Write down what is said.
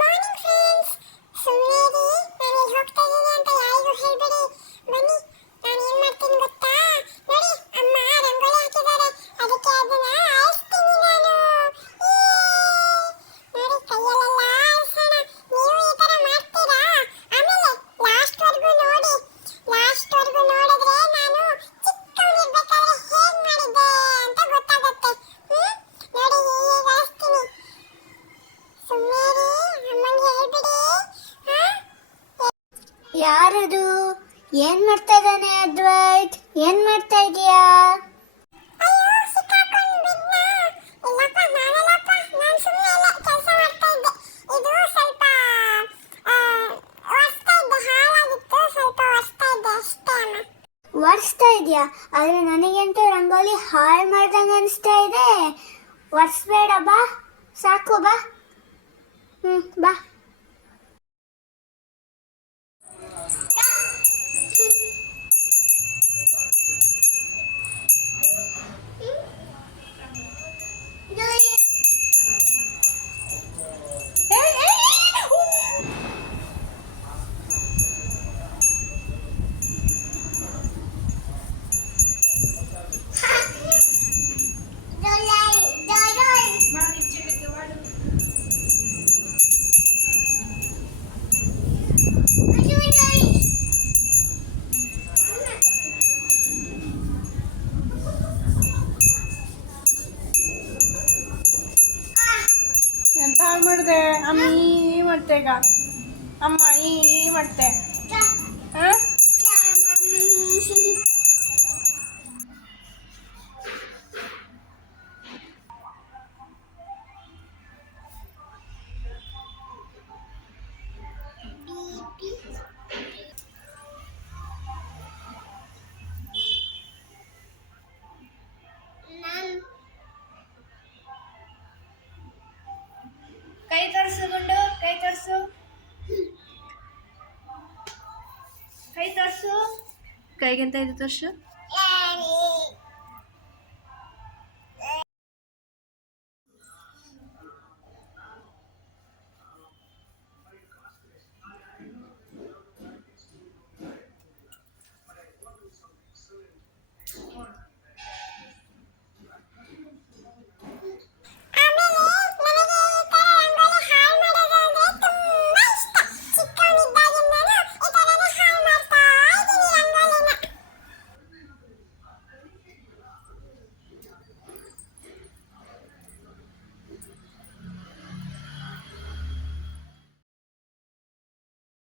Morning friends. ಸುಮ್ಮನೆ ನಾನು ಹೋಗ್ತಾ ಇದ್ದೀನಿ ಅಂತ ಯಾರಿಗೂ ಹೇಳ್ಬೇಡಿ. ಬನ್ನಿ, ನಾನು ಏನು ಮಾಡ್ತೀನಿ ಗೊತ್ತಾ? ನೋಡಿ, ಅಮ್ಮ ರಂಗೋಲಿ ಹಾಕಿದ್ದಾರೆ, ಅದಕ್ಕೆ ಅದನ್ನ ಆರಿಸ್ತೀನಿ ನಾನು. ನೋಡಿ, ಕೈಯಲ್ಲೆಲ್ಲ ಆರಿಸೋಣ. ನೀವು ಈ ಥರ ಮಾಡ್ತೀರಾ? ಆಮೇಲೆ ಲಾಸ್ಟ್ವರೆಗೂ ನೋಡಿ. ಲಾಸ್ಟ್ವರೆಗೂ ನೋಡಿದ್ರೆ ನಾನು ಚಿಕ್ಕವನಿರ್ಬೇಕಾದ್ರೆ ಹೇಗೆ ಮಾಡಿದ್ದೆ ಅಂತ ಗೊತ್ತಾಗುತ್ತೆ. ನೋಡಿ, ಈಗ ಆರಿಸ್ತೀನಿ. ಸುಮ್ಮನೆ ಅಮ್ಮಂಗೆ ಹೇಳ್ಬಿಡಿ. ಯಾರದು? ಏನ್ ಮಾಡ್ತಾ ಇದ್ದಾನೆ ಅದ್ವೈತ್? ಏನ್ ಮಾಡ್ತಾ ಇದೀಯಾ? ಅಯ್ಯೋ, ಸಿಕ್ಕಾಕೊಂಡು ಬಿದ್ನ. ಇಲ್ಲಪ್ಪ, ನಾನಲ್ಲಪ್ಪ, ನಾನು ಸುಮ್ಮನೆ ಎಲ್ಲ ಕೆಲಸ ಮಾಡ್ತಾ ಇದ್ದೆ. ಇದು ಸ್ವಲ್ಪ ಒರೆಸ್ತಾ ಇದ್ದೆ, ಹಾಳಾಗಿತ್ತು, ಸ್ವಲ್ಪ ಒರೆಸ್ತಾ ಇದ್ದೆ ಅಷ್ಟೇ ಅಮ್ಮ. ಒರೆಸ್ತಾ ಇದೀಯಾ? ಆದ್ರೆ ನನಗಂತೂ ರಂಗೋಲಿ ಹಾಳು ಮಾಡ್ದಂಗೆ ಅನಿಸ್ತಾ ಇದೆ. ಒರೆಸ್ಬೇಡ, ಬಾ, ಸಾಕು, ಬಾ. ಬಾ. ಎಂತ ಹಾಳು ಮಾಡಿದೆ ಅಮ್ಮ? ಈ ಮಾಡ್ತೆ ಈಗ ಅಮ್ಮ, ಈ ಮಾಡ್ತೆ. ಹಾಂ, ಕೈ ತೋರಿಸು ಗುಂಡು, ಕೈ ತೋರಿಸು, ಕೈ ತೋರಿಸು. ಕೈಗೆಂತ ಇದು ತೋರಿಸು.